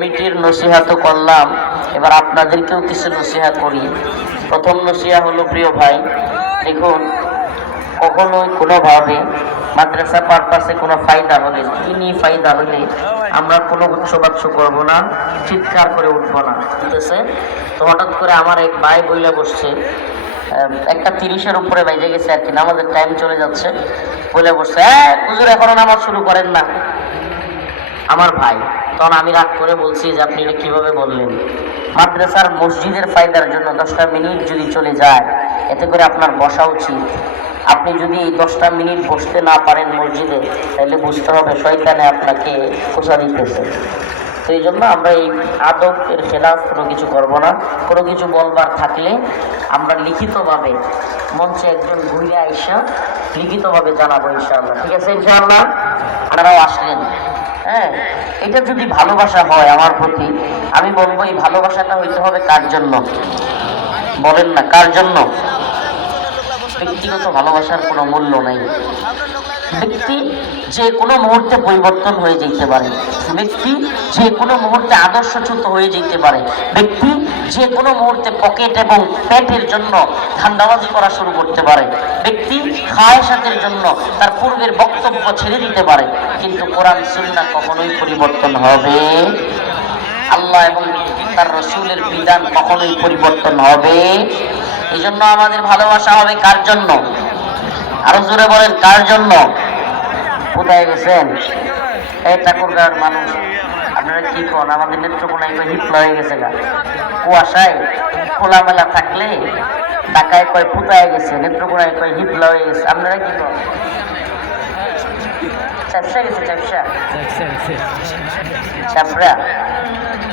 কমিটির নসিহত করলাম, এবার আপনাদেরকেও কিছু নসিহত করি। প্রথম নসিহত হলো, প্রিয় ভাই, দেখুন, কখনোই কোনোভাবে মাদ্রাসা পারপাসে কোনো ফায়দা হলে, তিনি ফায়দা হলে আমরা কোনো উচ্চবাচ্য করব না, চিৎকার করে উঠবো না, ঠিক আছে? তো হঠাৎ করে আমার এক ভাই বইলা বসছে, একটা 30-এর উপরে বাইজে গেছে আর কি, নামাজের টাইম চলে যাচ্ছে, বলে বসছে, হুজুর এখনো নামাজ শুরু করেন না। আমার ভাই, তখন আমি রাগ করে বলছি যে আপনি এটা কিভাবে বললেন? মাদ্রাসার মসজিদের ফায়দার জন্য 10টা মিনিট যদি চলে যায়, এতে করে আপনার বসা উচিত। আপনি যদি এই 10টা মিনিট বসতে না পারেন মসজিদে, তাহলে বুঝতে হবে শয়তানে আপনাকে খোঁচা দিতেছে। তো এই জন্য আমরা এই আদবের খেলাফ কোনো কিছু করব না। কোনো কিছু বলবার থাকলে আমরা লিখিতভাবে মঞ্চে একজন ঘুরে আইসা লিখিতভাবে জানাবো ইনশাআল্লাহ, ঠিক আছে? ইনশাআল্লাহ আপনারাও আসলেন। এটা যদি ভালোবাসা হয় আমার প্রতি, আমি বলবো এই ভালোবাসাটা হইতে হবে কার জন্য? বলেন না, কার জন্য? ব্যক্তিগত ভালোবাসার কোনো মূল্য নাই। ব্যক্তি যে কোনো মুহূর্তে পরিবর্তন হয়ে যেতে পারে, ব্যক্তি যে কোনো মুহূর্তে আদর্শচ্যুত হয়ে যেতে পারে, ব্যক্তি যে কোনো মুহূর্তে পকেট এবং পেটের জন্য ধান্দাবাজি করা শুরু করতে পারে, ব্যক্তি খায়সাতের জন্য তার পূর্বের বক্তব্য ছেড়ে দিতে পারে, কিন্তু কোরআন সুন্নাহ কখনোই পরিবর্তন হবে, আল্লাহ এবং তার রাসূলের বিধান কখনোই পরিবর্তন হবে। এই জন্য আমাদের ভালোবাসা হবে কার জন্য? আরো জোরে বলেন, কার জন্য? কোথায় গেছেন এই ঠাকুরগাঁওয়ের মানুষ? আপনারা কি কোন? আমাদের নেত্রকোনায় হিপলা হয়ে গেছে গা, কুয়াশায় খোলামেলা থাকলে ঢাকায় কয় পুতায় গেছে, নেত্রকোনায় কয় হিপলা হয়ে গেছে। আপনারা কি কোন? চাপসা গেছে, চাপসা চাপড়া।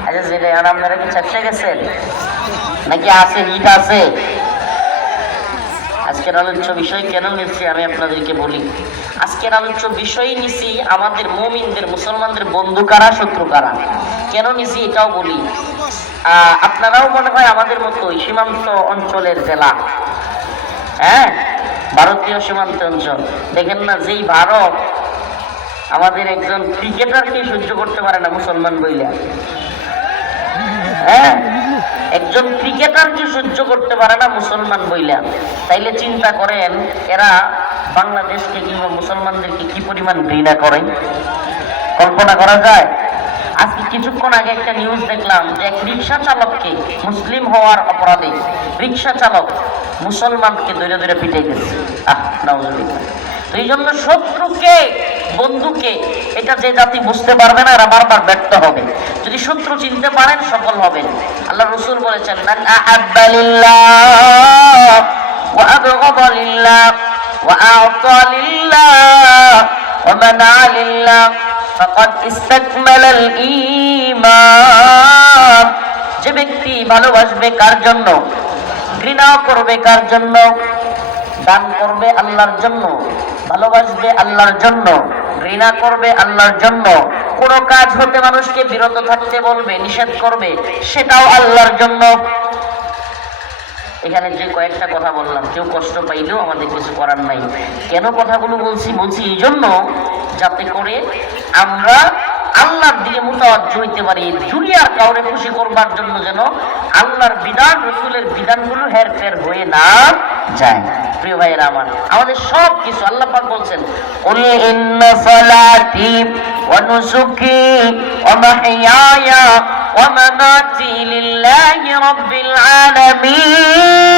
আচ্ছা, যেটা আপনারা কি চাপসা গেছেন নাকি আছে, হিট আছে? আজকের আলোচ্য বিষয় কেন নিচ্ছি আমি আপনাদেরকে বলি। আজকের আলোচ্য বিষয় নিছি আমাদের মুমিনদের, মুসলমানদের বন্ধু কারা, শত্রু কারা। কেন নিছি এটাও বলি। আপনারাও মনে হয় আমাদের মতো সীমান্ত অঞ্চলের জেলা, ভারতীয় সীমান্ত অঞ্চল। দেখেন না, যেই ভারত আমাদের একজন ক্রিকেটারকে সহ্য করতে পারে না মুসলমান বইলা, একজন ক্রিকেটারকে সহ্য করতে পারে না মুসলমান বইলা, তাইলে চিন্তা করেন এরা বাংলাদেশকে কিংবা মুসলমানদেরকে কি পরিমাণ ঘৃণা করে, কল্পনা করা যায়? আজকে কিছুক্ষণ আগে একটা নিউজ দেখলাম যে এক রিক্সা চালককে মুসলিম হওয়ার অপরাধে রিক্সা চালক মুসলমানকে ধরে ধরে পিটাই দিচ্ছে। নাউজুবিল্লাহ। তো এই জন্য শত্রুকে বন্ধুকে এটা যে জাতি বুঝতে পারবে না, এরা বারবার ব্যর্থ হবে। যদি শত্রু চিনতে পারেন সফল হবেন। আল্লাহ রাসূল বলেছেন, মান আহাব্বা লিল্লাহ ওয়া আবগাদা লিল্লাহ ওয়া আ'তা লিল্লাহ ওয়া মানা লিল্লাহ ফাকাদ ইসতাকমালাল ঈমান। যে ব্যক্তি ভালোবাসবে কার জন্য, ঘৃণা করবে কার জন্য, দান করবে আল্লাহর জন্য, ভালোবাসবে আল্লাহর জন্য, ঘৃণা করবে আল্লাহর জন্য, কোন কাজ হতে মানুষকে বিরত থাকতে বলবে, নিষেধ করবে, সেটাও আল্লাহর জন্য। এখানে যে কয়েকটা কথা বললাম, কেউ কষ্ট পাইলেও আমাদের কিছু করার নাই। কেন কথাগুলো বলছি এই জন্য, যাতে করে আমরা আল্লাহর দিকে মুতাওয়াজ্জ হইতে পারি। দুনিয়ার কাউরে খুশি করবার জন্য যেন আল্লাহর বিধান, রাসূলের বিধানগুলো হেরফের হয়ে না যায়। প্রিয় ভাইয়েরা আমার, আমাদের সব কিছু আল্লাহ পাক বলছেন, কুল ইন্না সালাতি ওয়া নুসুকি ওয়া মাহইয়ায়া ওয়া মামাতি লিল্লাহি রাব্বিল আলামিন।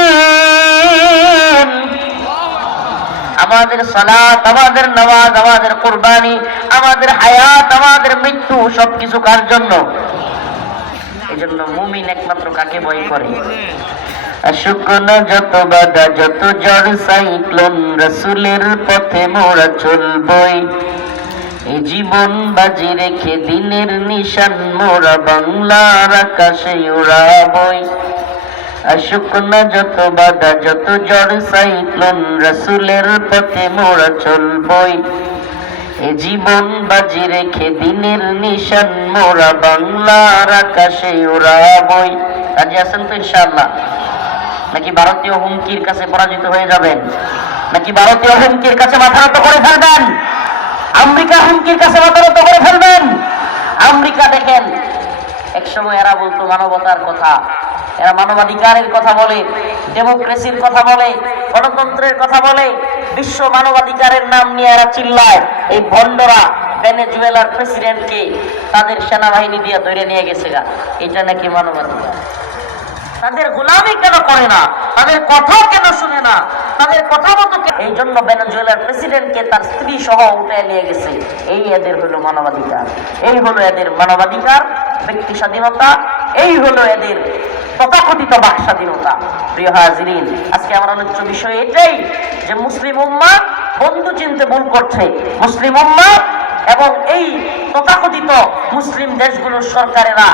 আমাদের সালাত, আমাদের নামাজ, আমাদের কুরবানি, আমাদের হায়াত, আমাদের মৃত্যু সবকিছু কার জন্য? এই জন্য মুমিন একমাত্র কাকে ভয় করে? শুকনো যত বাধা, যত ঝড় সাইক্লোন, রাসূলের পথে মোরা চলবই। এই জীবন বাজি রেখে দিনের নিশান মোরা বাংলার আকাশে উড়াবই। শুকনো যত বাধা, যত ঝড় সাইক্লোন, রাসূলের পথে মোরা চলবই। এ জীবন বাজি রেখে দিনের নিশান মোরা বাংলার আকাশে উড়াবই। রাজি আছেন তো ইনশাআল্লাহ? নাকি ভারতীয় হুমকির কাছে পরাজিত হয়ে যাবেন? নাকি ভারতীয় হুমকির কাছে মাথা নত করে ফেলবেন? আমেরিকা হুমকির কাছে মাথা নত করে ফেলবেন? আমেরিকা দেখেন সময় এরা বলতো মানবতার কথা, এরা মানবাধিকারের কথা বলে, ডেমোক্রেসির কথা বলে, গণতন্ত্রের কথা বলে, বিশ্ব মানবাধিকারের নাম নিয়ে এরা চিল্লায়। এই ভণ্ডরা ভেনেজুয়েলার প্রেসিডেন্টকে তাদের সেনাবাহিনী দিয়ে ধরে নিয়ে গেছে গা, এটা নাকি মানবাধিকার? তাদের গোলামি কেন করে না? তাদের কথা কেন শুনে না? তাদের কথা মতো এই জন্য ভেনেজুয়েলার প্রেসিডেন্টকে তার স্ত্রী সহ উঠে নিয়ে গেছে। এই এদের হলো মানবাধিকার, এই হলো এদের মানবাধিকার, ব্যক্তি স্বাধীনতা, এই হলো এদের তথাকথিত বাক স্বাধীনতা। প্রিয় হাজিরিন, আজকে আমার আলোচ্য বিষয় এটাই যে মুসলিম উম্মাহ বন্ধু চিনতে ভুল করছে। মুসলিম উম্মাহ এবং এই তথাকথিত মুসলিম দেশগুলোর সরকারেরা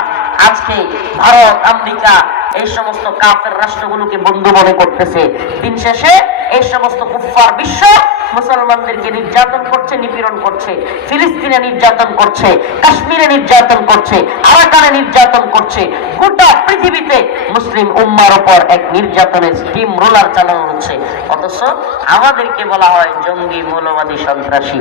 আজকে ভারত, আমেরিকা এই সমস্ত কাফের রাষ্ট্রগুলোকে বন্ধু মনে করতেছে। দিন শেষে এই সমস্ত কুফফার বিশ্ব মুসলমানদেরকে নির্যাতন করছে, নিপীড়ন করছে, ফিলিস্তিনে নির্যাতন করছে, কাশ্মীরে নির্যাতন করছে, আরাকানে নির্যাতন করছে। গোটা পৃথিবীতে মুসলিম উম্মার উপর এক নির্যাতনের স্টিম রোলার চালানো হচ্ছে, অথচ আমাদেরকে বলা হয় জঙ্গি, মৌলবাদী, সন্ত্রাসী।